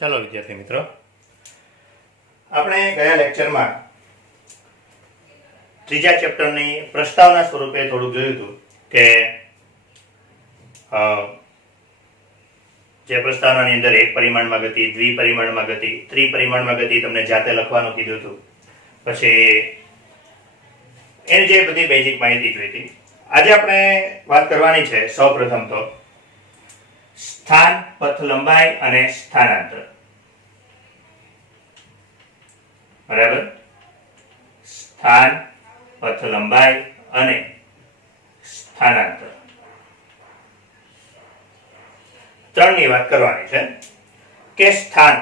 ચાલો વિદ્યાર્થી મિત્રો, આપણે ગયા લેક્ચરમાં ત્રીજા ચેપ્ટરની પ્રસ્તાવના સ્વરૂપે થોડુંક જોયું હતું કે જે પ્રસ્તાવનાની અંદર એક પરિમાણમાં ગતિ, દ્વિપરિમાણમાં ગતિ, ત્રિપરિમાણમાં ગતિ તમને જાતે લખવાનું કીધું હતું. પછી એની જે બધી બેઝિક માહિતી જોઈ હતી. આજે આપણે વાત કરવાની છે સૌપ્રથમ તો સ્થાન, પથ લંબાઈ અને સ્થાનાંતર. બરાબર? સ્થાન, પથ લંબાઈ અને સ્થાનાંતર, ત્રણની વાત કરવાની છે. કે સ્થાન,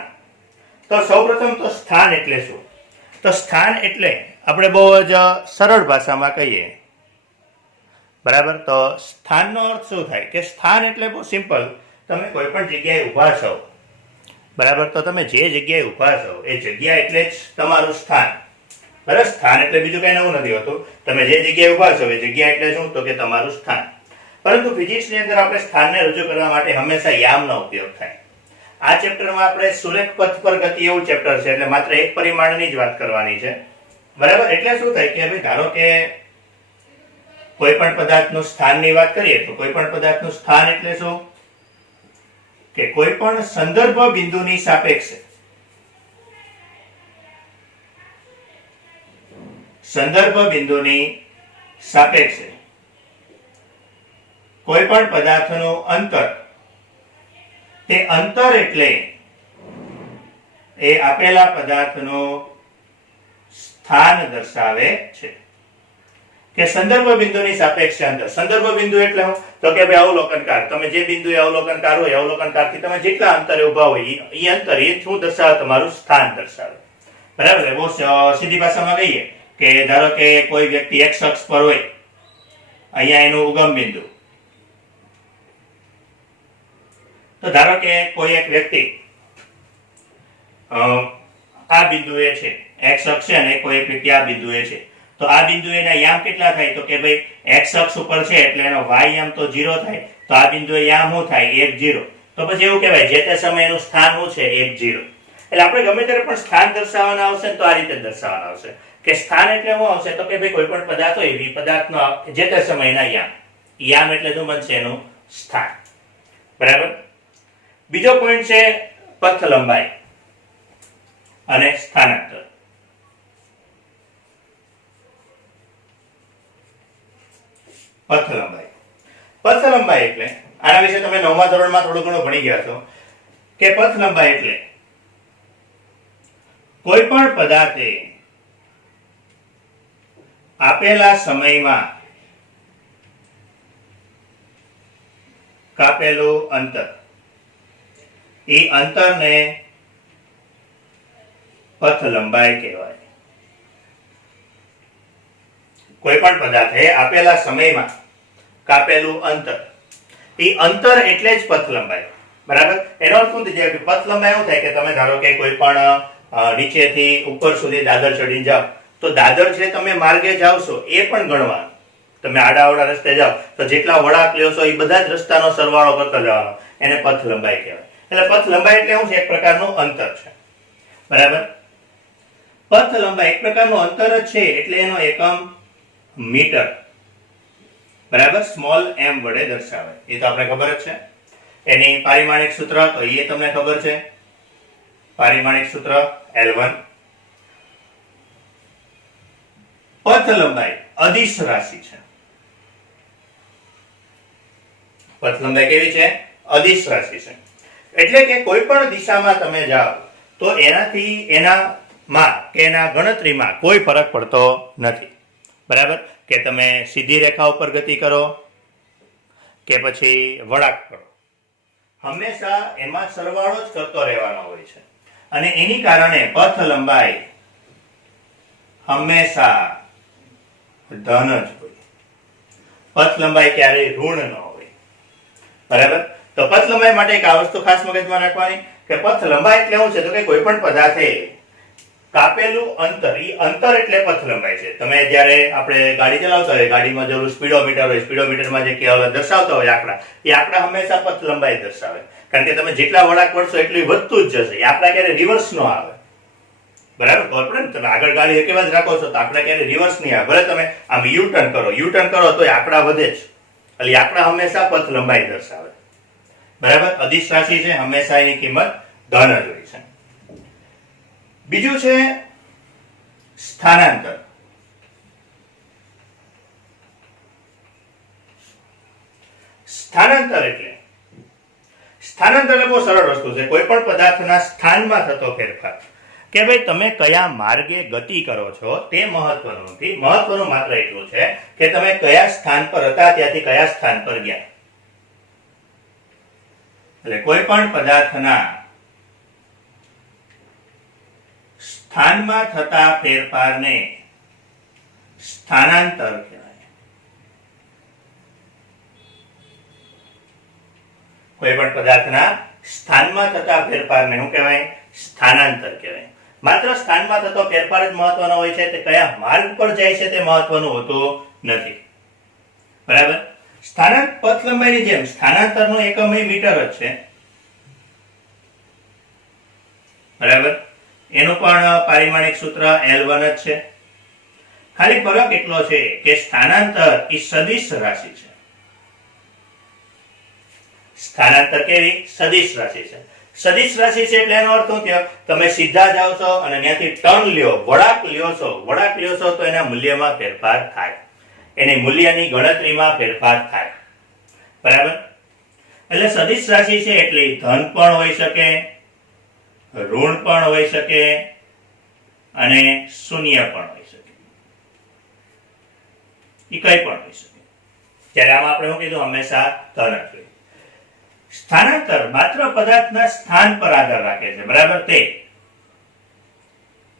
તો સૌપ્રથમ તો સ્થાન એટલે શું? તો સ્થાન એટલે આપણે બહુ જ સરળ ભાષામાં કહીએ, બરાબર, તો સ્થાનનો અર્થ શું થાય? કે સ્થાન એટલે બહુ સિમ્પલ. તમે કોઈ પણ જગ્યાએ ઊભા છો, બરાબર, તો તમે જે જગ્યાએ ઊભા છો એ જગ્યા એટલે જ તમારું સ્થાન. બરાબર? સ્થાન એટલે બીજું કઈ નવું નથી હોતું. તમે જે જગ્યાએ ઊભા છો એ જગ્યા એટલે શું? તો કે તમારું સ્થાન. પરંતુ ફિઝિક્સની અંદર આપણે સ્થાનને રજૂ કરવા માટે હંમેશા યામનો ઉપયોગ થાય. આ ચેપ્ટરમાં આપણે સુરેખ પથ પર ગતિ એવું ચેપ્ટર છે, એટલે માત્ર એક પરિમાણની જ વાત કરવાની છે. બરાબર? એટલે શું થાય કે ભાઈ ધારો કે કોઈ પણ પદાર્થનું સ્થાનની વાત કરીએ તો કોઈ પણ પદાર્થનું સ્થાન એટલે શું? કે કોઈ પણ સંદર્ભ બિંદુની સાપેક્ષે કોઈ પણ પદાર્થનું અંતર, તે અંતર એટલે એ આપેલા પદાર્થનું સ્થાન દર્શાવે છે. કે સંદર્ભ બિંદુની સાપેક્ષે અંતર. સંદર્ભ બિંદુ એટલે શું? તો કે ભાઈ અવલોકનકાર, તમે જે બિંદુએ અવલોકનકાર હોય, અવલોકનકારથી તમે જેટલા અંતરે ઉભા હોય એ અંતર એ શું દર્શાવે? તમારું સ્થાન દર્શાવે. બરાબર? બહુ સીધી ભાષામાં કહીએ કે ધારો કે કોઈ વ્યક્તિ એક અક્ષ પર હોય, અહીંયા એનું ઉગમ બિંદુ, તો ધારો કે કોઈ એક વ્યક્તિ આ બિંદુએ છે, એક્સ અક્ષ છે, અને કોઈ એક વ્યક્તિ આ બિંદુએ છે, તો આ બિંદુ એના યામ કેટલા થાય? તો કે ભાઈ એક્સ અક્ષ ઉપર છે એટલે એનો વાય યામ તો 0 થાય, તો આ બિંદુએ યામ શું થાય? 1 0. તો પછી એવું કહેવાય જે તે સમય એનું સ્થાન શું છે? 1 0. એટલે આપણે ગમે ત્યારે પણ સ્થાન દર્શાવવાના આવશે તો આ રીતે દર્શાવવાના આવશે. કે સ્થાન એટલે શું આવશે? તો કે ભાઈ કોઈ પણ પદાર્થ હોય એ પદાર્થનો જે તે સમયના યામ. યામ એટલે શું બનશે? એનું સ્થાન. બરાબર? બીજો પોઈન્ટ છે પથ લંબાઈ અને સ્થાનાંતર. પથ લંબાઈ. પથ લંબાઈ એટલે આના વિશે તમે 9મા ધોરણમાં થોડું ઘણું ભણી ગયા છો કે પથ લંબાઈ એટલે કોઈ પણ પદાર્થે આપેલા સમયમાં કાપેલું અંતર, એ અંતરને પથ લંબાઈ કહેવાય. કોઈ પણ પદાર્થે આપેલા સમયમાં કાપેલું અંતર, એ અંતર એટલે જ પથ લંબાઈ. બરાબર? એનો અર્થ શું થાય? કે પથ લંબાઈ એવું થાય કે તમે ધારો કે કોઈ પણ નીચેથી ઉપર સુધી દાદર ચડીને જાઓ, તો દાદર છે તમે માર્ગે જાઓ છો એ પણ ગણવાનું. તમે આડાઅવળા રસ્તે જાઓ તો જેટલા વળાંક લ્યો છો એ બધા જ રસ્તાનો સરવાળો કરતા જવાનો, એને પથ લંબાઈ કહેવાય. એટલે પથ લંબાઈ એટલે શું છે? એક પ્રકારનું અંતર છે. બરાબર? પથ લંબાઈ એક પ્રકારનું અંતર જ છે, એટલે એનો એકમ મીટર. બરાબર? સ્મોલ m વડે દર્શાવે, એ તો આપણે ખબર જ છે. એની પારિમાણિક સૂત્ર તો એ તમને ખબર છે. પારિમાણિક સૂત્ર L1. પથ લંબાઈ અદિશ રાશિ છે. પથ લંબાઈ કેવી છે? અદિશ રાશિ છે. એટલે કે કોઈ પણ દિશામાં તમે જાઓ તો એના ગણતરીમાં કોઈ ફરક પડતો નથી. બરાબર? કે તમે સીધી રેખા ઉપર ગતિ કરો કે પછી વળાંક કરો, હંમેશા એમાં સરવાળો જ કરતો રહેવાનો હોય છે. અને એની કારણે પથ લંબાઈ હંમેશા ધન જ હોય. પથ લંબાઈ ક્યારેય ઋણ ન હોય. બરાબર? તો પથ લંબાઈ માટે એક આ વસ્તુ ખાસ મગજમાં રાખવાની કે પથ લંબાઈ એટલે શું છે? તો કે કોઈ પણ પદાર્થે કાપેલું અંતર, એ અંતર એટલે પથ લંબાઈ છે. તમે જ્યારે આપણે ગાડી ચલાવતા હોય, ગાડીમાં જરૂર સ્પીડોમીટર હોય, સ્પીડોમીટરમાં જે દર્શાવતા હોય આંકડા, એ આંકડા હંમેશા પથ લંબાઈ દર્શાવે. કારણ કે તમે જેટલા વળાંક વળશો એટલું વધતું જ જશે. એ આપણા ક્યારે રિવર્સ નો આવે. બરાબર, ખબર પડે ને? તમે આગળ ગાડી એકેવા જ રાખો છો તો આંકડા ક્યારે રિવર્સ નહીં આવે. ભલે તમે આમ યુ ટર્ન કરો તો આંકડા વધે જ. એટલે આંકડા હંમેશા પથ લંબાઈ દર્શાવે. બરાબર, અદિશ રાશિ છે, હંમેશા એની કિંમત ધન જ હોય છે. બીજું છે સ્થાનાંતર. સ્થાનાંતર એટલે બહુ સરળ વસ્તુ છે. કોઈ પણ પદાર્થના સ્થાનમાં થતો ફેરફાર. કે ભાઈ તમે કયા માર્ગે ગતિ કરો છો તે મહત્વનું નથી. મહત્વનું માત્ર એટલું છે કે તમે કયા સ્થાન પર હતા ત્યાંથી કયા સ્થાન પર ગયા. એટલે કોઈ પણ પદાર્થના સ્થાનમાં થતા ફેરફારને સ્થાનાંતર કહેવાય. કોઈ પણ પદાર્થના સ્થાનમાં થતા ફેરફારને શું કહેવાય? સ્થાનાંતર કહેવાય. માત્ર સ્થાનમાં થતો ફેરફાર જ મહત્વનો હોય છે, તે કયા માર્ગ પર જાય છે તે મહત્વનું હોતું નથી. બરાબર, સ્થાનાંતર પથ લંબાઈની જેમ સ્થાનાંતરનો એકમ મીટર જ છે. બરાબર, એનું પણ પારિમાણિક સૂત્ર L1 જ છે. ખાલી ફરક એટલો છે કે સ્થાનાંતર એ સદિશ રાશિ છે. સ્થાનાંતર કેવી? સદિશ રાશિ છે. સદિશ રાશિ છે એટલે એનો અર્થ શું થયો? તમે સીધા જાઓ છો અને ત્યાંથી ટર્ન લ્યો, વળાંક લ્યો છો તો એના મૂલ્યમાં ફેરફાર થાય, એની મૂલ્યની ગણતરીમાં ફેરફાર થાય. બરાબર, એટલે સદિશ રાશિ છે એટલે ધન પણ હોઈ શકે, ઋણ પણ હોઈ શકે અને શૂન્ય પણ હોઈ શકે. એ કઈ પણ હોઈ શકે. ત્યારે આમાં આપણે શું કીધું? હંમેશા ધન જ હોય. સ્થાનાંતર માત્ર પદાર્થના સ્થાન પર આધાર રાખે છે. બરાબર, તે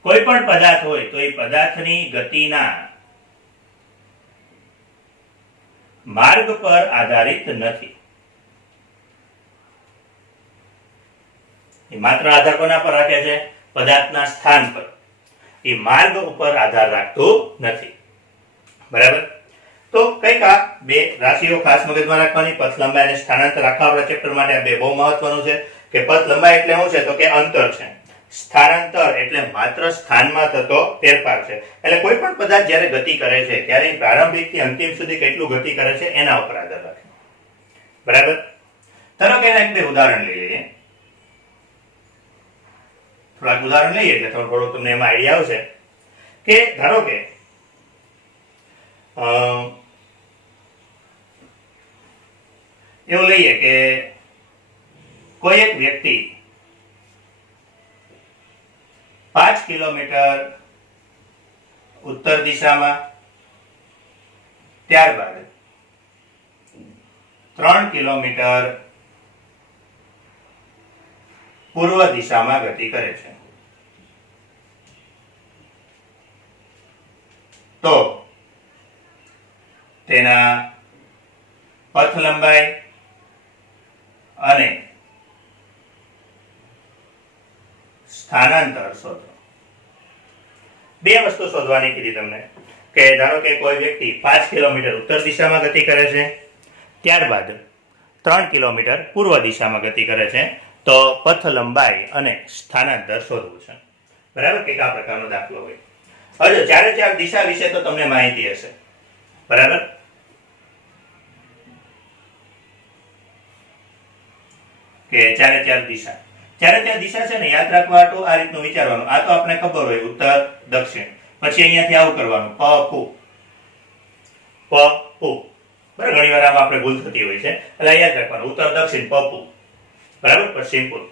કોઈ પણ પદાર્થ હોય તો એ પદાર્થની ગતિના માર્ગ પર આધારિત નથી. એ માત્ર આધાર કોના પર રાખે છે? પદાર્થના સ્થાન પર. એ માર્ગ ઉપર આધાર રાખતું નથી. બરાબર, તો કઈક આ બે રાશિઓ ખાસ મગજમાં રાખવાની. પથ લંબાઈ અને સ્થાનાંતર આખા આપણા ચેપ્ટર માટે આ બે બહુ મહત્વનું છે. કે પથ લંબાઈ એટલે શું છે? તો કે અંતર છે. સ્થાનાંતર એટલે માત્ર સ્થાનમાં થતો ફેરફાર છે. એટલે કોઈ પણ પદાર્થ જ્યારે ગતિ કરે છે ત્યારે પ્રારંભિક થી અંતિમ સુધી કેટલું ગતિ કરે છે એના ઉપર આધાર રાખે. બરાબર, ધારો કે એના એક બે ઉદાહરણ લઈ લઈએ. થોડાક ઉદાહરણ લઈએ એટલે થોડું તમને એમાં આઈડિયા આવશે. કે ધારો કે એવું લઈએ કે કોઈ એક વ્યક્તિ 5 કિલોમીટર ઉત્તર દિશામાં, ત્યારબાદ 3 કિલોમીટર પૂર્વ દિશામાં ગતિ કરે છે. તો તેના પથ લંબાઈ અને સ્થાનાંતર શોધો. બે વસ્તુ શોધવાની કીધી તમને. કે ધારો કે કોઈ વ્યક્તિ 5 કિલોમીટર ઉત્તર દિશામાં ગતિ કરે છે, ત્યારબાદ 3 કિલોમીટર પૂર્વ દિશામાં ગતિ કરે છે. તો પથ લંબાઈ અને સ્થાનાંતર શોધવું છે. બરાબર, કે આ પ્રકારનો દાખલો હોય. હવે ચારે ચાર દિશા વિશે તો તમને માહિતી હશે. બરાબર, કે ચારે ચાર દિશા છે ને યાદ રાખવા તો આ રીતનું વિચારવાનું. આ તો આપણે ખબર હોય ઉત્તર દક્ષિણ, પછી અહીંયાથી આવું કરવાનું પ પુ. બરાબર, ઘણી વાર આમાં આપણે ભૂલ થતી હોય છે. એટલે યાદ રાખવાનું ઉત્તર દક્ષિણ પ પુ. બરાબર, પશ્ચિમ પૂર્વ.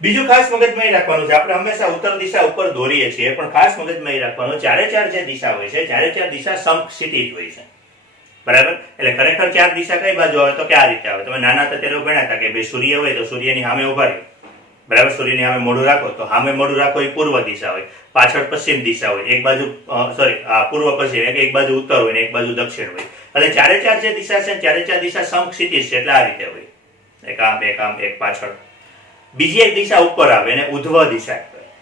બીજું ખાસ મગજમાં રાખવાનું છે, આપણે હંમેશા ઉત્તર દિશા ઉપર દોરીએ છીએ, પણ ખાસ મગજમાં રાખવાનું ચારે ચાર જે દિશા હોય છે, ચારે ચાર દિશા સમક્ષિતિજ હોય છે. બરાબર, એટલે ખરેખર ચાર દિશા કઈ બાજુ આવે? તો કે આ રીતે આવે. તમે નાના હતા ત્યારે ભણ્યા હતા કે ભાઈ સૂર્ય હોય તો સૂર્યની સામે ઉભા રહ્યો. બરાબર, સૂર્યની સામે મોઢું રાખો તો સામે મોઢું રાખો એ પૂર્વ દિશા હોય, પાછળ પશ્ચિમ દિશા હોય, એક બાજુ પૂર્વ પશ્ચિમ, એક બાજુ ઉત્તર હોય ને એક બાજુ દક્ષિણ હોય. એટલે ચારે ચાર જે દિશા છે, ચારે ચાર દિશા સમક્ષિતિજ છે. એટલે આ રીતે હોય, એક આમ એક પાછળ. બીજી એક દિશા ઉપર આવે એને ઉધ્વ દિશા કહેવાય,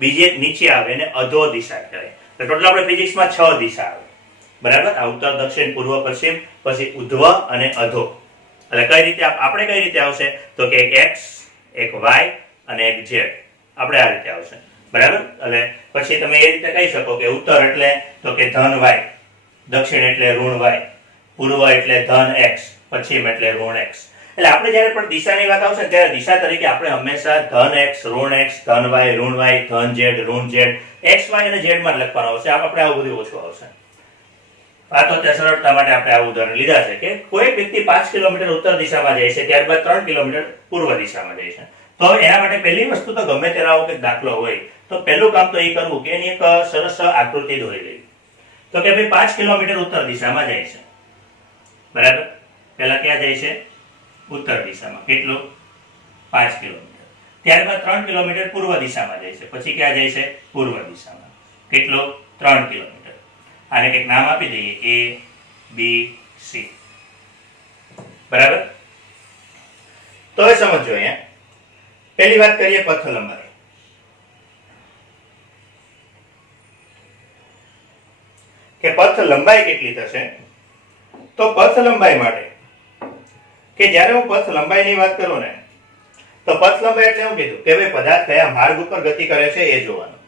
બીજી એક નીચે આવે એને અધો દિશા કહેવાય. તો ટોટલ આપણે ફિઝિક્સમાં 6 દિશા આવે. બરાબર, આ ઉત્તર દક્ષિણ પૂર્વ પશ્ચિમ, પછી ઉધ્વ અને અધો. એટલે કઈ રીતે આપણે કઈ રીતે આવશે તો કે એક x એક y અને એક z આપણે આ રીતે આવશે, બરાબર. એટલે પછી તમે એ રીતે કહી શકો કે ઉત્તર એટલે તો કે ધન y, દક્ષિણ એટલે ઋણ y, પૂર્વ એટલે ધન x, પશ્ચિમ એટલે ઋણ x. એટલે આપણે જયારે પણ દિશાની વાત આવશે ત્યારે દિશા તરીકે આપણે હંમેશા ધન x ઋણ x, ધન y ઋણ y, ધન z ઋણ z, x y અને z માં લખવાનું આવશે. આપણે આવું બધું ઓછું આવશે. આ તો તે સરળતા માટે આપણે આવું ઉદાહરણ લીધા છે કે કોઈ વ્યક્તિ 5 કિલોમીટર ઉત્તર દિશામાં જાય છે, ત્યારબાદ 3 કિલોમીટર પૂર્વ દિશામાં જાય છે. તો એના માટે પહેલી વસ્તુ તો ગમે ત્યારે આવો કે દાખલો હોય તો પહેલું કામ તો એ કરવું કે એની એક સરસ આકૃતિ દોરી લેવી. તો કે ભાઈ 5 કિલોમીટર ઉત્તર દિશામાં જાય છે, બરાબર. પહેલા ક્યાં જાય છે? ઉત્તર દિશામાં. કેટલું? 5 કિલોમીટર. ત્યારબાદ 3 કિલોમીટર પૂર્વ દિશામાં જાય છે. પછી ક્યાં જાય છે? પૂર્વ દિશામાં. કેટલું? 3 કિલોમીટર. આને કંઈક નામ આપી દઈએ, A B C, બરાબર. તો હવે સમજો અહીંયા પહેલી વાત કરીએ પથ લંબાઈ. કે પથ લંબાઈ કેટલી થશે? તો પથ લંબાઈ માટે કે જ્યારે હું પથ લંબાઈની વાત કરું ને તો પથ લંબાઈ એટલે હું કીધું કે ભાઈ પદાર્થ કયા માર્ગ ઉપર ગતિ કરે છે એ જોવાનું,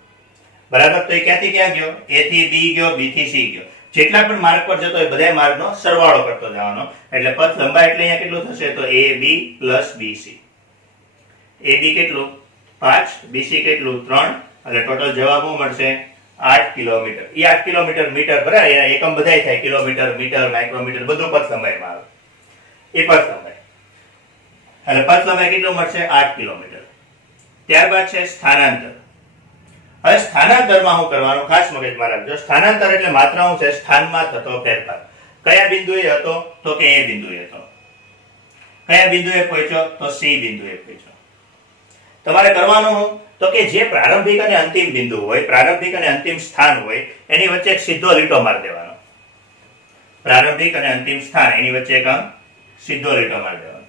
બરાબર. તો એ ક્યાંથી ક્યાં ગયો? A થી B ગયો, B થી C ગયો. જેટલા પણ માર્ગ પર જતો એ બધા માર્ગનો સરવાળો કરતો જવાનો. એટલે પથ લંબાઈ એટલે અહીંયા કેટલું થશે? તો AB પ્લસ BC. AB કેટલું? 5, BC કેટલું? 3. એટલે ટોટલ જવાબ શું મળશે? 8 કિલોમીટર. એ 8 કિલોમીટર મીટર, બરાબર. એના એકમ બધાય થાય, કિલોમીટર, મીટર, માઇક્રોમીટર, બધું પથ લંબાઈમાં આવે. એ પથ લંબાઈ. એટલે પથ લંબાઈ કેટલું મળશે? 8 કિલોમીટર. ત્યારબાદ છે સ્થાનાંતર. હવે સ્થાનાંતરમાં શું કરવાનું ખાસ મગજમાં રાખજો. સ્થાનાંતર એટલે માત્ર શું છે? સ્થાનમાં થતો ફેરફાર. કયા બિંદુએ હતો? તો કે એ બિંદુએ હતો. કયા બિંદુએ પહોંચ્યો? તો C બિંદુએ પહોંચ્યો. તમારે કરવાનું શું? તો કે જે પ્રારંભિક અને અંતિમ બિંદુ હોય, પ્રારંભિક અને અંતિમ સ્થાન હોય એની વચ્ચે એક સીધો લીટો મારી દેવાનો. પ્રારંભિક અને અંતિમ સ્થાન એની વચ્ચે એક સીધો લીટો મારી દેવાનો.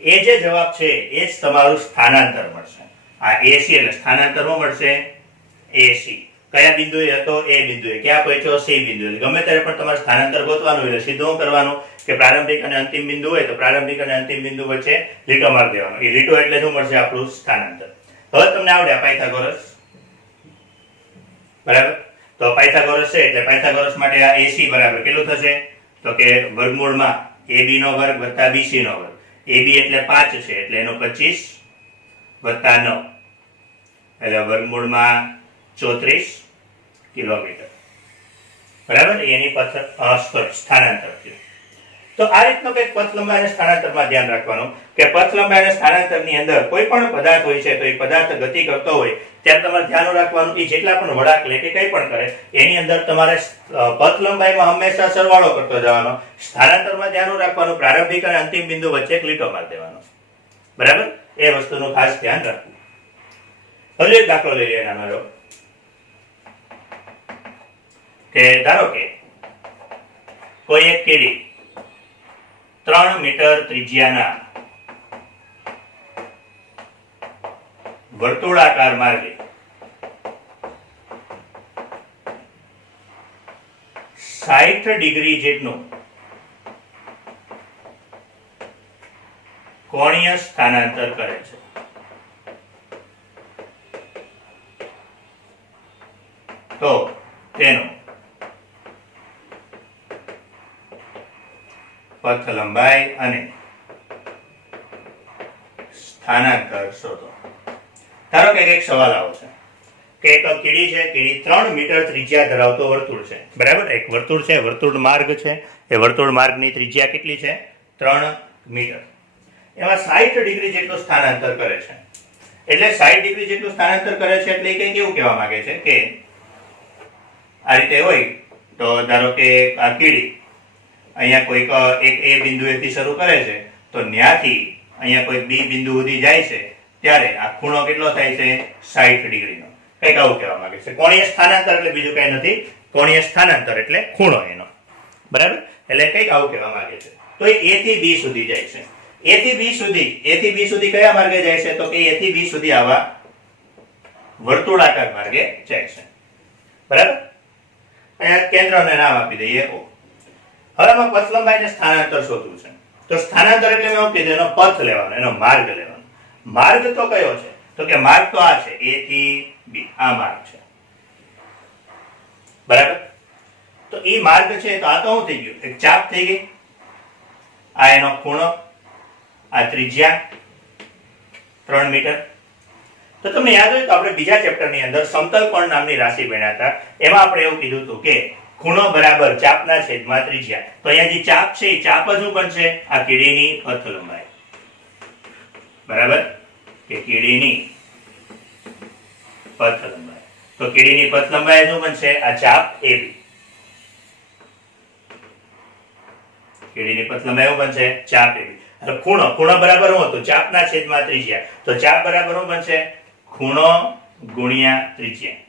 એ જે જવાબ છે એ જ તમારું સ્થાનાંતર મળશે. આ AC એટલે સ્થાનાંતર શું મળશે? AC. કયા બિંદુએ હતો? એ બિંદુએ. ક્યાં પહોંચ્યો? C બિંદુએ. ગમે ત્યારે પણ તમારે સ્થાનાંતર ગોતવાનું એટલે સીધું કરવાનું કે પ્રારંભિક અને અંતિમ બિંદુ હોય તો પ્રારંભિક અને અંતિમ બિંદુ વચ્ચે લીટો મારી દેવાનો. એ લીટો એટલે શું મળશે? આપણું સ્થાનાંતર. હવે તમને આવડ્યા પાયથાગોરસ, બરાબર. તો પાયથાગોરસ છે એટલે પાયથાગોરસ માટે આ AC બરાબર કેટલું થશે? તો કે વર્ગમૂળમાં AB નો વર્ગ વત્તા BC નો વર્ગ. AB એટલે 5 છે એટલે એનો 25 વત્તા 9 એટલે વર્ગમૂળમાં 34 કિલોમીટર, બરાબર. એની પથ સ્થાનાંતર થયું. તો આ રીતનો કંઈક પથ લંબાઈ અને સ્થાનાંતરમાં ધ્યાન રાખવાનું કે પથ લંબાઈ અને સ્થાનાંતરની અંદર કોઈ પણ પદાર્થ હોય છે તો એ પદાર્થ ગતિ કરતો હોય ત્યારે તમારે ધ્યાન રાખવાનું એ જેટલા પણ વળાંક લે કે કંઈ પણ કરે એની અંદર તમારે પથ લંબાઈમાં હંમેશા સરવાળો કરતો જવાનો. સ્થાનાંતરમાં ધ્યાન રાખવાનું પ્રારંભિક અને અંતિમ બિંદુ વચ્ચે એક લીટો મારી દેવાનો, બરાબર. એ વસ્તુનું ખાસ ધ્યાન રાખવું. હજુ એક દાખલો લઈ લઈએ નાનો કે ધારો કે કોઈ એક કીડી 3 મીટર ત્રિજ્યાના વર્તુળાકાર માર્ગે 60 ડિગ્રી જેટલું કોણીય સ્થાનાંતર કરે છે. તો તેનું પથ લંબાઈ અને સ્થાનાંતર શોધો. ધારો કે એક સવાલ આવશે કે એક કીડી છે, કીડી 3 મીટર ત્રિજ્યા ધરાવતો વર્તુળ છે, બરાબર. એક વર્તુળ છે, વર્તુળ માર્ગ છે. એ વર્તુળ માર્ગની ત્રિજ્યા કેટલી છે? 3 મીટર. એમાં 60 ડિગ્રી જેટલું સ્થાનાંતર કરે છે. એટલે 60 ડિગ્રી જેટલું સ્થાનાંતર કરે છે એટલે કંઈક એવું કહેવા માંગે છે કે આ રીતે હોય તો ધારો કે આ કીડી અહીંયા કોઈક એક A બિંદુએથી શરૂ કરે છે તો ન્યાથી અહીંયા કોઈ B બિંદુ સુધી જાય છે ત્યારે આ ખૂણો કેટલો થાય છે? 60 ડિગ્રીનો. કંઈક આવું કહેવા માંગે છે. કોણીય સ્થાનાંતર એટલે બીજું કઈ નથી. કોણીય સ્થાનાંતર એટલે ખૂણો એનો, બરાબર. એટલે કંઈક આવું કહેવા માંગે છે. તો એ A થી B સુધી જાય છે. A થી B સુધી કયા માર્ગે જાય છે? તો કે A થી B સુધી આવા વર્તુળાકાર માર્ગે જાય છે, બરાબર. અહીંયા કેન્દ્રને નામ આપી દઈએ O. હવે આમાં પથ લંબાઈ અને સ્થાનાંતર શોધવું છે. તો સ્થાનાંતર એટલે મેં એવું કીધું એનો પથ લેવાનો, એનો માર્ગ લેવાનો. માર્ગ તો કયો છે? તો કે માર્ગ તો આ છે, A થી B, આ માર્ગ છે. બરાબર? તો એ માર્ગ છે તો આ તો શું થઈ ગયું? એક ચાપ થઈ ગઈ. આ એનો ખૂણો, આ ત્રિજ્યા 3 મીટર. તો તમને યાદ હોય તો આપણે બીજા ચેપ્ટરની અંદર સમતલ કોણ નામની રાશિ ભણ્યા હતા. એમાં આપણે એવું કીધું હતું કે ખૂણો બરાબર ચાપના છેદમાં ત્રિજ્યા. તો અહીંયા જે ચાપ છે એ ચાપ જ બનશે આ કીડીની પથ લંબાઈ. બરાબર? કે કીડીની પથ લંબાઈ. તો કીડીની પથ લંબાઈ શું બનશે? આ ચાપ AB. કીડીની પથ લંબાઈ શું બનશે? ચાપ AB. એટલે ખૂણો બરાબર શું હતું? ચાપના છેદમાં ત્રિજ્યા. તો ચાપ બરાબર શું બનશે? ખૂણો ગુણ્યા ત્રિજ્યા.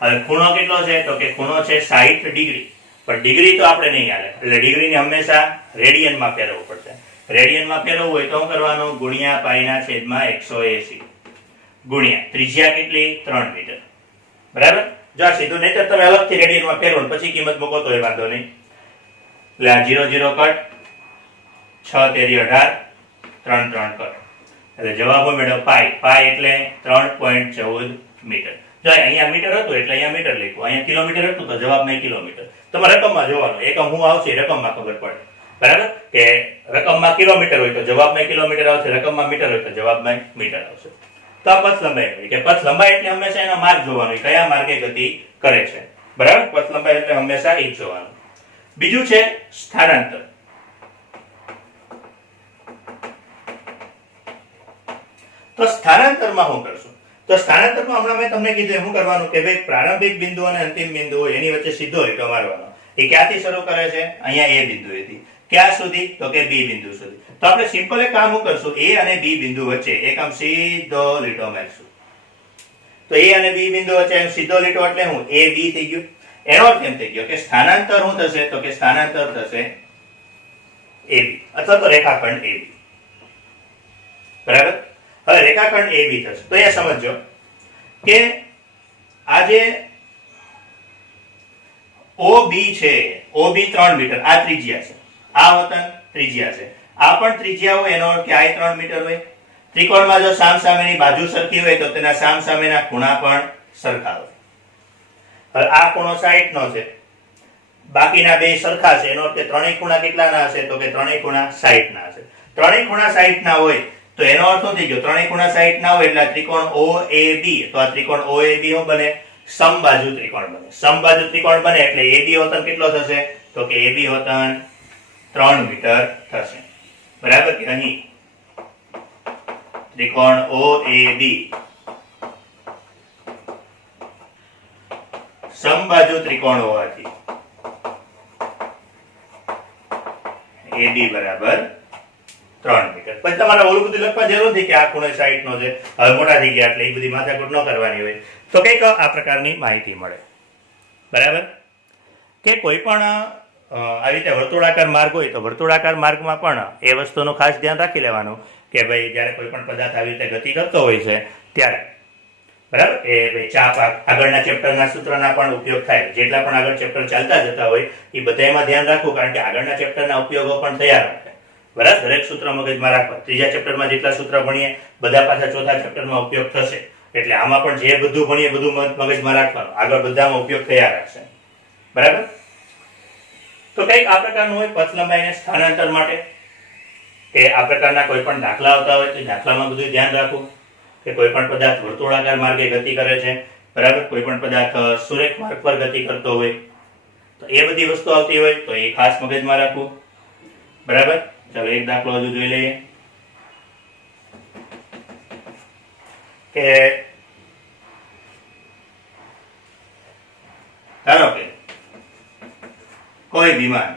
હવે ખૂણો કેટલો છે? તો કે ખૂણો છે 60 ડિગ્રી. પણ ડિગ્રી તો આપણે નહીં હાલે, એટલે ડિગ્રીને હંમેશા રેડિયનમાં ફેરવવું પડશે. રેડિયનમાં ફેરવવું હોય તો શું કરવાનું? ગુણ્યા પાઈના છેદમાં 180 ગુણ્યા ત્રિજ્યા કેટલી? 3 મીટર. બરાબર? જો આ સીધું નહીં તો તમે અલગથી રેડિયનમાં ફેરવો પછી કિંમત મૂકો તો એ વાંધો નહીં. એટલે આ 0 0 કટ, 6 તેરી 18, 3 3 કટ. એટલે જવાબ મેળવો પાઈ એટલે 3.14 મીટર. જો અહીંયા મીટર હતું એટલે અહીંયા મીટર લખ્યું, અહીંયા કિલોમીટર હતું તો જવાબમાં કિલોમીટર. તમારે રકમમાં જોવાનું, એકમ શું આવશે રકમમાં ખબર પડે. બરાબર? કે રકમમાં કિલોમીટર હોય તો જવાબમાં કિલોમીટર આવશે, રકમમાં મીટર હોય તો જવાબમાં મીટર આવશે. તો આ પથ લંબાઈ હોય કે પથ લંબાઈ એટલે હંમેશા એનો માર્ગ જોવાનો, કયા માર્ગે ગતિ કરે છે. બરાબર? પથ લંબાઈ એટલે હંમેશા એ જ જોવાનું. બીજું છે સ્થાનાંતર. તો સ્થાનાંતરમાં શું કરશું? તો સ્થાનાંતરમાં હમણાં મેં તમને કીધું શું કરવાનું કે ભાઈ પ્રારંભિક બિંદુ અને અંતિમ બિંદુ હોય એની વચ્ચે સીધો લીટો મારવાનો. એ ક્યાંથી શરૂ કરે છે? અહીંયા A બિંદુએથી. ક્યાં સુધી? તો કે B બિંદુ સુધી. તો આપણે સિમ્પલ એક કામ કરશું, A અને B બિંદુ વચ્ચે એક આમ સીધો લીટો મારશું. તો A અને B બિંદુ વચ્ચે સીધો લીટો એટલે શું? AB થઈ ગયું. એનો અર્થ એમ થઈ ગયો કે સ્થાનાંતર શું થશે? તો કે સ્થાનાંતર થશે AB અથવા તો રેખાખંડ AB. બરાબર? હવે રેખાખંડ AB થશે. તો અહીંયા સમજો કે આ જે OB છે, OB 3 મીટર, આ ત્રિજ્યા છે, આ વતન ત્રિજ્યા છે, આ પણ ત્રિજ્યા હોય એનો અર્થ કે આ 3 મીટર હોય. ત્રિકોણમાં જો સામસામેની બાજુ સરખી હોય તો તેના સામસામેના ખૂણા પણ સરખા હોય. હવે આ ખૂણો 60 નો છે, બાકીના બે સરખા છે, એનો અર્થ કે ત્રણેય ખૂણા કેટલાના હશે? તો કે ત્રણેય ખૂણા 60 ના હશે. ત્રણેય ખૂણા 60 ના હોય તો એનો અર્થ શું થઈ ગયો? ત્રણેય ખૂણા 60 ના હોય એટલે ત્રિકોણ OAB, તો આ ત્રિકોણ OAB શું બને? સમબાજુ ત્રિકોણ બને. સમબાજુ ત્રિકોણ બને એટલે AB વતન કેટલો થશે? તો કે AB વતન 3 મીટર થશે. બરાબર? કે અહીં ત્રિકોણ OAB સમબાજુ ત્રિકોણ હોવાથી AB બરાબર 3 મીટર. પછી તમારે ઓલું બધું લખવા જરૂર નથી કે આ ખૂણો 60 નો છે, હવે મોટા થઈ ગયા એટલે એ બધી માથાકૂટ ન કરવાની હોય. તો કંઈક આ પ્રકારની માહિતી મળે. બરાબર? કે કોઈ પણ આવી રીતે વર્તુળાકાર માર્ગ હોય તો વર્તુળાકાર માર્ગમાં પણ એ વસ્તુનું ખાસ ધ્યાન રાખી લેવાનું કે ભાઈ જ્યારે કોઈ પણ પદાર્થ આવી રીતે ગતિ કરતો હોય છે ત્યારે બરાબર એ ભાઈ ચાપ આગળના ચેપ્ટરના સૂત્રના પણ ઉપયોગ થાય. જેટલા પણ આગળ ચેપ્ટર ચાલતા જતા હોય એ બધામાં ધ્યાન રાખવું, કારણ કે આગળના ચેપ્ટરના ઉપયોગો પણ થયા રાખે. બરાબર? દરેક સૂત્ર મગજમાં રાખવા. ત્રીજા ચેપ્ટરમાં જેટલા સૂત્ર ભણીએ બધા પાછા ચોથા ચેપ્ટરમાં ઉપયોગ થશે. એટલે આમાં પણ જે બધું ભણીએ બધું મગજમાં રાખવાનું, આગળ બધામાં ઉપયોગ થયા રાખશે. બરાબર? તો કંઈક આ પ્રકારનું હોય પથ લંબાઈને સ્થાનાંતર માટે, કે આ પ્રકારના કોઈ પણ દાખલા આવતા હોય તો દાખલામાં બધું ધ્યાન રાખવું કે કોઈ પણ પદાર્થ વર્તુળાકાર માર્ગે ગતિ કરે છે. બરાબર? કોઈ પણ પદાર્થ સુરેખ માર્ગ પર ગતિ કરતો હોય તો એ બધી વસ્તુ આવતી હોય તો એ ખાસ મગજમાં રાખવું. બરાબર? ચાલો એક દાખલો હજુ જોઈ લઈએ કે ધારો કે કોઈ વિમાન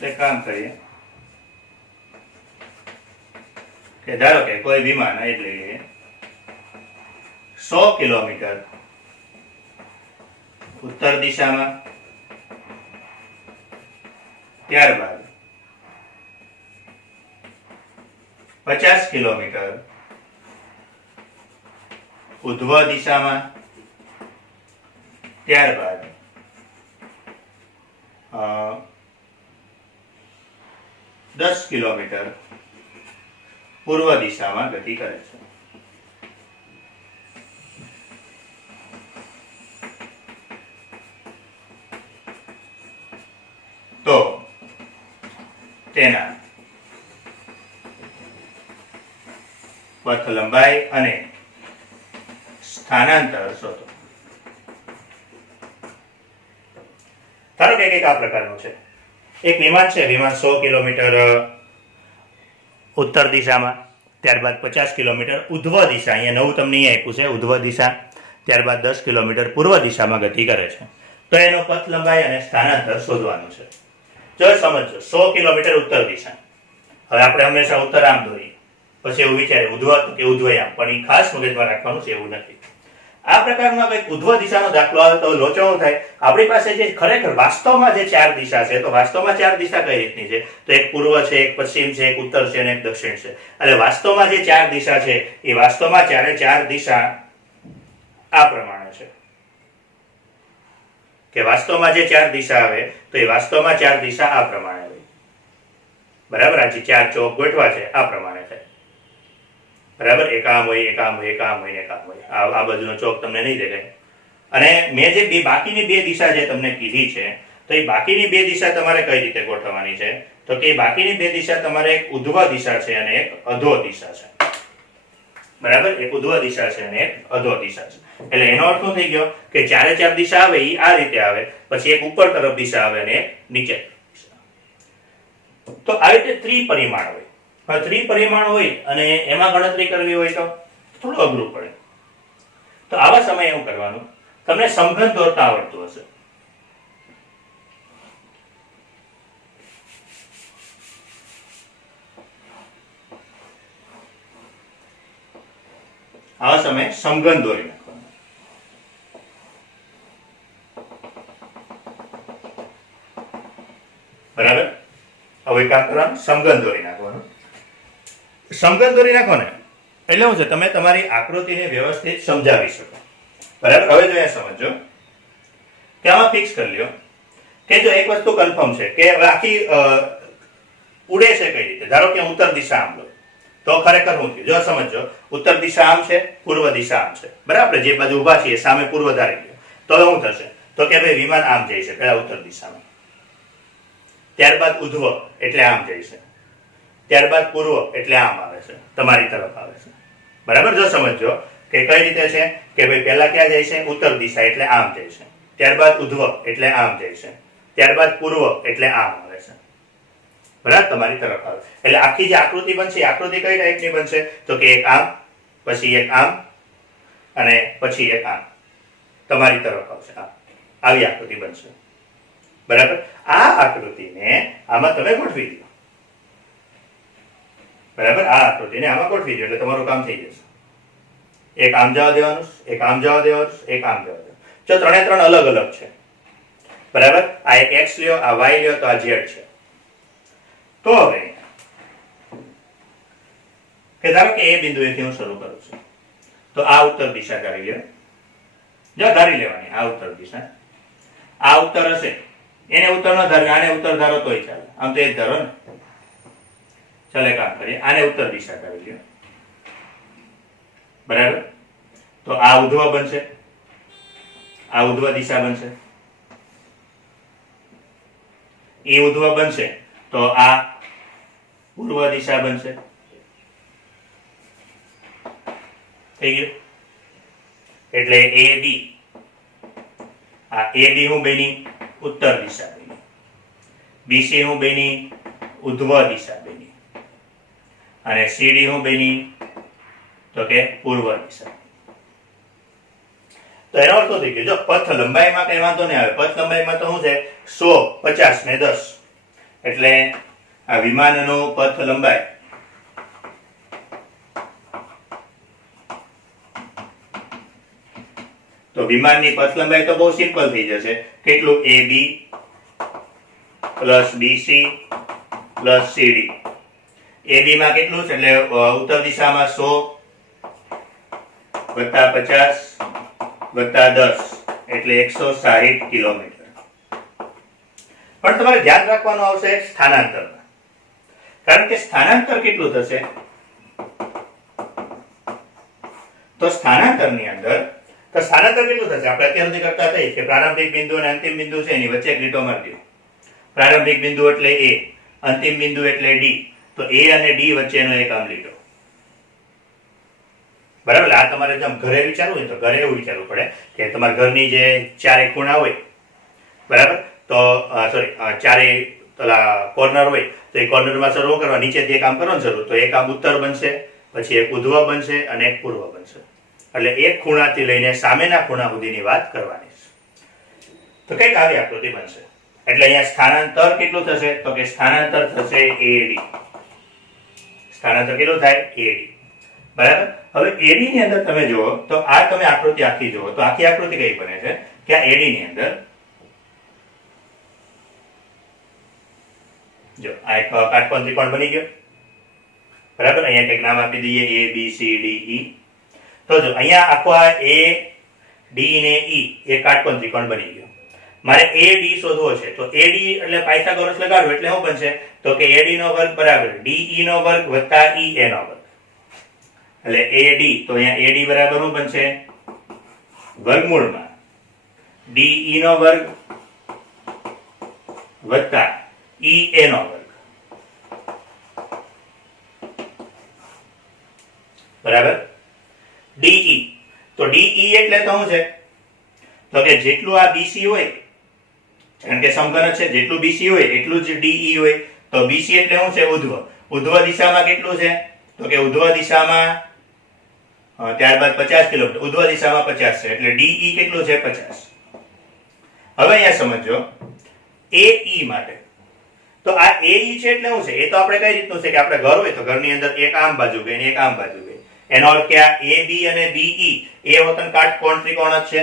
તે કામ કરીએ કે ધારો કે કોઈ વિમાન એટલે 100 કિલોમીટર ઉત્તર દિશામાં, ત્યારબાદ 50 કિલોમીટર ઉધ્વ દિશામાં ત્યારબાદ 10 કિલોમીટર પૂર્વ દિશામાં ગતિ કરે છે. તો તેના પથ લંબાઈ અને સ્થાનાંતર શોધો. ધારો કે કંઈક આ પ્રકારનું છે. એક વિમાન છે, વિમાન 100 કિલોમીટર ઉત્તર દિશામાં, ત્યારબાદ 50 કિલોમીટર ઉધ્વ દિશા, અહીંયા નવું તમને અહીંયા આપ્યું છે ઉધ્વ દિશા, ત્યારબાદ 10 કિલોમીટર પૂર્વ દિશામાં ગતિ કરે છે. તો એનો પથ લંબાઈ અને સ્થાનાંતર શોધવાનું છે. જો સમજો 100 કિલોમીટર ઉત્તર દિશા. હવે આપણે હંમેશા ઉત્તર આમ દોરીએ, પછી એવું વિચારે ઉધ્વ કે ઉધ્વયામ, પણ એ ખાસ મગજમાં રાખવાનું છે, એવું નથી. આ પ્રકારમાં કંઈક ઉધ્વ દિશાનો દાખલો આવે તો લોચો થાય. આપણી પાસે જે ખરેખર વાસ્તવમાં જે 4 દિશા છે, તો વાસ્તવમાં 4 દિશા કઈ રીતની છે? તો એક પૂર્વ છે, એક પશ્ચિમ છે, એક ઉત્તર છે અને એક દક્ષિણ છે. એટલે વાસ્તવમાં જે 4 દિશા છે એ વાસ્તવમાં 4 દિશા આ પ્રમાણે છે કે વાસ્તવમાં જે 4 દિશા આવે તો એ વાસ્તવમાં 4 દિશા આ પ્રમાણે હોય. બરાબર, આ જે 4 ચોક ગોઠવા છે આ પ્રમાણે થાય. બરાબર, એક આમ હોય, એક આમ હોય, એક આમ હોય, એક આમ હોય. આ બાજુનો ચોક તમને નહીં દેખાય. અને મેં જે બાકીની 2 દિશા જે તમને કીધી છે, તો એ બાકીની 2 દિશા તમારે કઈ રીતે ગોઠવવાની છે? તો કે બાકીની 2 દિશા તમારે એક ઉધ્વ દિશા છે અને એક અધો દિશા છે. બરાબર, એક ઉધ્વ દિશા છે અને એક અધો દિશા છે. એટલે એનો અર્થ શું થઈ ગયો કે 4 દિશા આવે એ આ રીતે આવે, પછી એક ઉપર તરફ દિશા આવે અને એક નીચે દિશા. તો આ રીતે ત્રિપરિમાણ હોય. હવે ત્રિપરિમાણ હોય અને એમાં ગણતરી કરવી હોય તો થોડું અઘરું પડે. તો આવા સમયે શું કરવાનું? તમને સમઘન દોરતા આવડતું હશે. આવા સમયે સમઘન દોરી નાખવાનું. બરાબર, હવે કામ કરવાનું, સમઘન દોરી નાખવાનું. સમઘન દોરી નાખો ને એટલે શું છે, તમે તમારી આકૃતિને વ્યવસ્થિત સમજાવી શકો. બરાબર, હવે જો સમજો કે આમાં ફિક્સ કરી લ્યો કે જો એક વસ્તુ કન્ફર્મ છે કે હવે આખી ઉડે છે કઈ રીતે. ધારો કે ઉત્તર દિશા આમ લો તો ખરેખર શું થયું? જો સમજો, ઉત્તર દિશા આમ છે, પૂર્વ દિશા આમ છે. બરાબર, જે બાજુ ઉભા છીએ સામે પૂર્વ ધારી ગયો. તો હવે શું થશે? તો કે ભાઈ વિમાન આમ જાય છે પેલા ઉત્તર દિશામાં, ત્યારબાદ ઉધ્વ એટલે આમ જાય છે, ત્યારબાદ પૂર્વ એટલે આમ આવે છે, તમારી તરફ આવે છે. બરાબર, જો સમજો કે કઈ રીતે છે કે ભાઈ પહેલા ક્યાં જાય છે? ઉત્તર દિશા એટલે આમ જાય છે, ત્યારબાદ ઉધ્વ એટલે આમ જાય છે, ત્યારબાદ પૂર્વ એટલે આમ આવે છે. બરાબર, તમારી તરફ આવે. એટલે આખી જે આકૃતિ બનશે, આકૃતિ કઈ ટાઈપની બનશે? તો કે એક આમ, પછી એક આમ અને પછી એક આમ તમારી તરફ આવશે. આવી આકૃતિ બનશે. બરાબર, આ આકૃતિને આમાં તમે ગોઠવી દો. બરાબર, આ આકૃતિને આમાં ગોઠવી દો એટલે તમારું કામ થઈ જશે. એક આમ જવા દેવાનું, એક આમ જવા દેવાનું, એક આમ જવા દેવાનું. જો 3 અલગ અલગ છે. બરાબર, આ એક x લ્યો, આ y લ્યો, તો આ z છે. તો હવે કે ધારો કે એ બિંદુએથી હું શરૂ કરું છું, તો આ ઉત્તર દિશા ધારી લ્યો. જો ધારી લેવાની આ ઉત્તર દિશા, આ ઉત્તર હશે, એને ઉત્તર ન ધારો, આને ઉત્તર ધારો તોય ચાલે. આમ તો એક ધારો ને. ચાલે, કામ કરીએ, આને ઉત્તર દિશા ધારી લ્યો. બરાબર, તો આ ઉધ્વ બનશે, આ ઉધ્વ દિશા બનશે, એ ઉધ્વ બનશે તો આ પૂર્વ દિશા બનશે. થઈ ગયું? એટલે એ બી, આ એ બી હું બની ઉત્તર દિશા બની, બીસી હું બની ઉધ્વ દિશા બની, અને સીડી હું બની તો કે પૂર્વ દિશા. તો એનો અર્થ થઈ ગયો. જો પથ લંબાઈમાં કઈ વાંધો નહીં આવે. પથ લંબાઈમાં તો શું છે? 100, 50 ને 10. એટલે આ વિમાનનો પથ લંબાઈ તો વિમાનની પથ લંબાઈ તો બહુ સિમ્પલ થઈ જશે. કેટલું? AB plus BC plus CD. AB માં કેટલું છે? એટલે ઉત્તર દિશામાં 100 વત્તા 50 વત્તા 10 એટલે 160 કિલોમીટર. પણ તમારે ધ્યાન રાખવાનું આવશે સ્થાનાંતરમાં, કારણ કે સ્થાનાંતર કેટલું થશે? તો સ્થાનાંતરની અંદર તો સ્થાનાંતર કેટલું થશે? આપણે અત્યાર સુધી કરતા હતા કે પ્રારંભિક બિંદુ અને અંતિમ બિંદુ છે એની વચ્ચે એક લીટો મારી દો. પ્રારંભિક બિંદુ એટલે A, અંતિમ બિંદુ એટલે D. તો A અને D વચ્ચેનો એક આમ લીટો. બરાબર. આ તમારે જેમ ઘરે વિચારવું હોય તો ઘરે એવું વિચારવું પડે કે તમારા ઘરની જે ચારે ખૂણા હોય, બરાબર, તો સોરી ચારે કોર્નર હોય તો એ કોર્નરમાં શરૂ કરવા, નીચેથી એક આમ કરો ને શરૂ, તો એક આમ ઉત્તર બનશે, પછી એક ઉધ્વ બનશે અને એક પૂર્વ બનશે. એટલે એક ખૂણાથી લઈને સામેના ખૂણા સુધીની વાત કરવાની છે. તો કઈક આવી આકૃતિ બનશે. એટલે અહીંયા સ્થાનાંતર કેટલું થશે? તો કે સ્થાનાંતર થશે AD. સ્થાનાંતર કેટલું થાય? AD. બરાબર. હવે AD ની અંદર તમે જુઓ તો આ તમે આકૃતિ આખી જુઓ તો આખી આકૃતિ કઈ બને છે કે આ AD ની અંદર જો આ એક કાટકોણ ત્રિકોણ બની ગયો. બરાબર. અહીંયા કંઈક નામ આપી દઈએ ABCDE. તો જો અહીંયા આખો આ A, D ને E એ કાટકોણ ત્રિકોણ બની ગયો. મારે AD શોધવો છે તો AD એટલે પાયથાગોરસ લગાડો એટલે શું બનશે? તો કે AD નો વર્ગ બરાબર DE નો વર્ગ વત્તા EA નો વર્ગ. એટલે AD તો અહીંયા AD બરાબર શું બનશે? વર્ગમૂળમાં DE નો વર્ગ વત્તા EA નો વર્ગ. બરાબર. DE તો DE એટલે તો શું છે? તો કે જેટલું આ BC હોય, કારણ કે સમઘન છે, જેટલું BC હોય એટલું જ DE હોય. તો BC એટલે શું છે? ઉધ્વ. ઉધ્વ દિશામાં કેટલું છે? તો કે ઉધ્વ દિશામાં ત્યારબાદ 50 કિલોમીટર, ઉધ્વ દિશામાં 50 છે એટલે DE કેટલું છે? 50. હવે અહીંયા સમજો AE માટે. તો આ AE છે એટલે શું છે? એ તો આપણે કઈ રીતનું છે કે આપણે ઘર હોય તો ઘરની અંદર એક આમ બાજુ ગઈ ને એક આમ બાજુ ગઈ. એનો અર્થ કે આ AB અને BE એ વતન કાટકોણ ત્રિકોણ જ છે.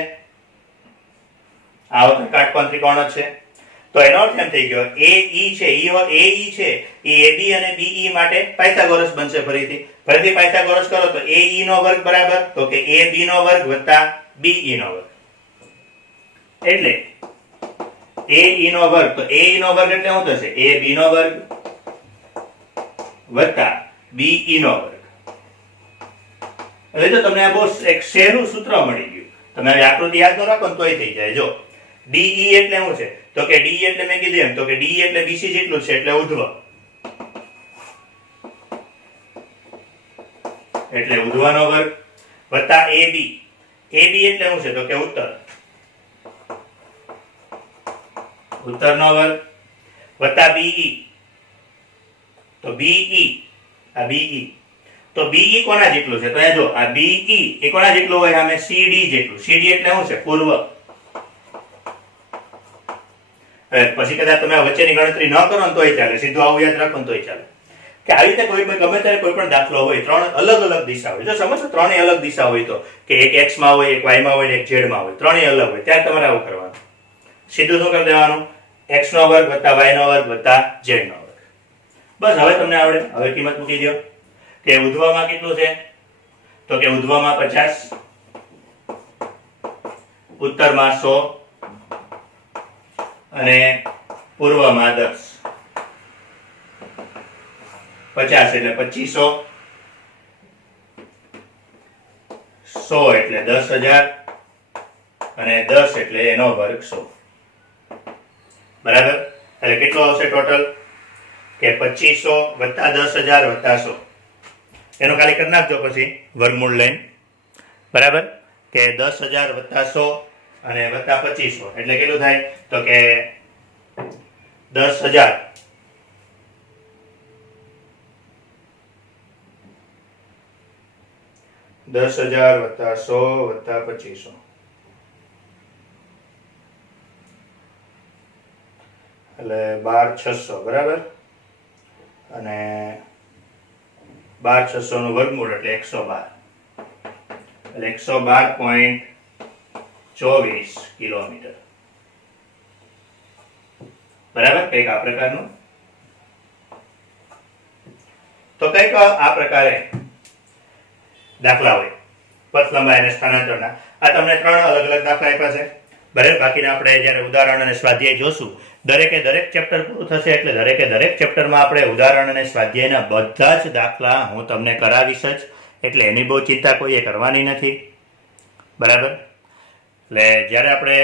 આ વતન કાટકોણ ત્રિકોણ જ છે. તો એનો અર્થ એમ થઈ ગયો AE છે, AE છે એ AB અને BE માટે પાયથાગોરસ બનશે. ફરીથી પાયથાગોરસ કરો તો AE નો વર્ગ બરાબર તો કે AB નો વર્ગ વત્તા BE નો વર્ગ. એટલે AE નો વર્ગ, તો AE નો વર્ગ એટલે શું થશે? AB નો વર્ગ વત્તા BE નો વર્ગ. એટલે તો તમને આ બહુ એક સહેલું સૂત્ર મળી ગયું. તમે આવી આકૃતિ યાદ ન રાખો ને તોય થઈ જાય. જો DE એટલે શું છે? તો કે DE એટલે મેં કીધું એમ તો કે DE એટલે BC જેટલું છે એટલે ઉધ્વ. એટલે ઉધ્વનો વર્ગ વત્તા AB. AB એટલે શું છે? તો કે ઉત્તર. ઉત્તરનો વર્ગ વત્તા BE. તો BE આ BE. તો BE કોના જેટલું છે? તો અહીંયા જો આ BE એ કોના જેટલું હોય? આમે CD જેટલું. CD એટલે શું છે? પૂર્વ. પછી કદાચ તમે વચ્ચેની ગણતરી ન કરો ને તોય ચાલે, સીધું આવું યાદ રાખો ને તોય ચાલે. કે આવી રીતે કોઈ ગમે ત્યારે કોઈ પણ દાખલો હોય, ત્રણ અલગ અલગ દિશા હોય, જો સમજો ત્રણેય અલગ દિશા હોય તો કે એક x માં હોય, એક y માં હોય ને એક z માં હોય, ત્રણેય અલગ હોય, ત્યારે તમારે આવું કરવાનું. સીધું શું કરી દેવાનું? x નો વર્ગ વત્તા y નો વર્ગ વત્તા z નો વર્ગ. બસ હવે તમને આવડે. હવે કિંમત મૂકી દો કે ઉધ્વમાં કેટલું છે? તો કે ઉધ્વમાં 50, ઉત્તરમાં 100 અને પૂર્વમાં 10. 50 એટલે 2500, 100 એટલે 10,000 અને 10 એટલે એનો વર્ગ 100. બરાબર. એટલે કેટલો આવશે ટોટલ? કે 2500 વત્તા 10,000 વત્તા 100. એનો ખાલી કરી નાખજો પછી વર્ગમૂળ લઈને. બરાબર. કે 10,000 વત્તા 100 અને વત્તા 2500 એટલે કેટલું થાય? તો કે 10,000 વત્તા 100 વત્તા 2500 એટલે 12,600. બરાબર. અને 12,600 નું વર્ગમૂળ એટલે 112. એટલે 112.24 કિલોમીટર. બરાબર. કઈક આ પ્રકારનું. તો કઈક આ પ્રકારે દાખલા હોય પથ લંબાઈ અને સ્થાનાંતરના. આ તમને ત્રણ અલગ અલગ દાખલા આપ્યા છે. બરાબર, બાકીના આપણે જ્યારે ઉદાહરણ અને સ્વાધ્યાય જોશું, દરેકે દરેક ચેપ્ટર પૂરું થશે એટલે દરેકે દરેક ચેપ્ટરમાં આપણે ઉદાહરણ અને સ્વાધ્યાયના બધા જ દાખલા હું તમને કરાવીશ જ, એટલે એની બહુ ચિંતા કોઈએ કરવાની નથી. બરાબર, એટલે જ્યારે આપણે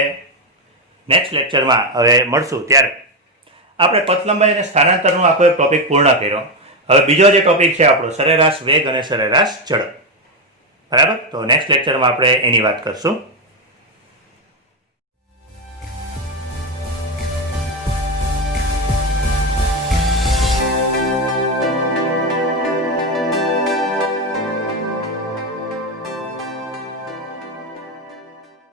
નેક્સ્ટ લેક્ચરમાં હવે મળશું ત્યારે આપણે પથ લંબાઈ અને સ્થાનાંતરનો આખો એક ટોપિક પૂર્ણ કર્યો. હવે બીજો જે ટોપિક છે આપણો સરેરાશ વેગ અને સરેરાશ ઝડપ. બરાબર, તો નેક્સ્ટ લેક્ચરમાં આપણે એની વાત કરશું.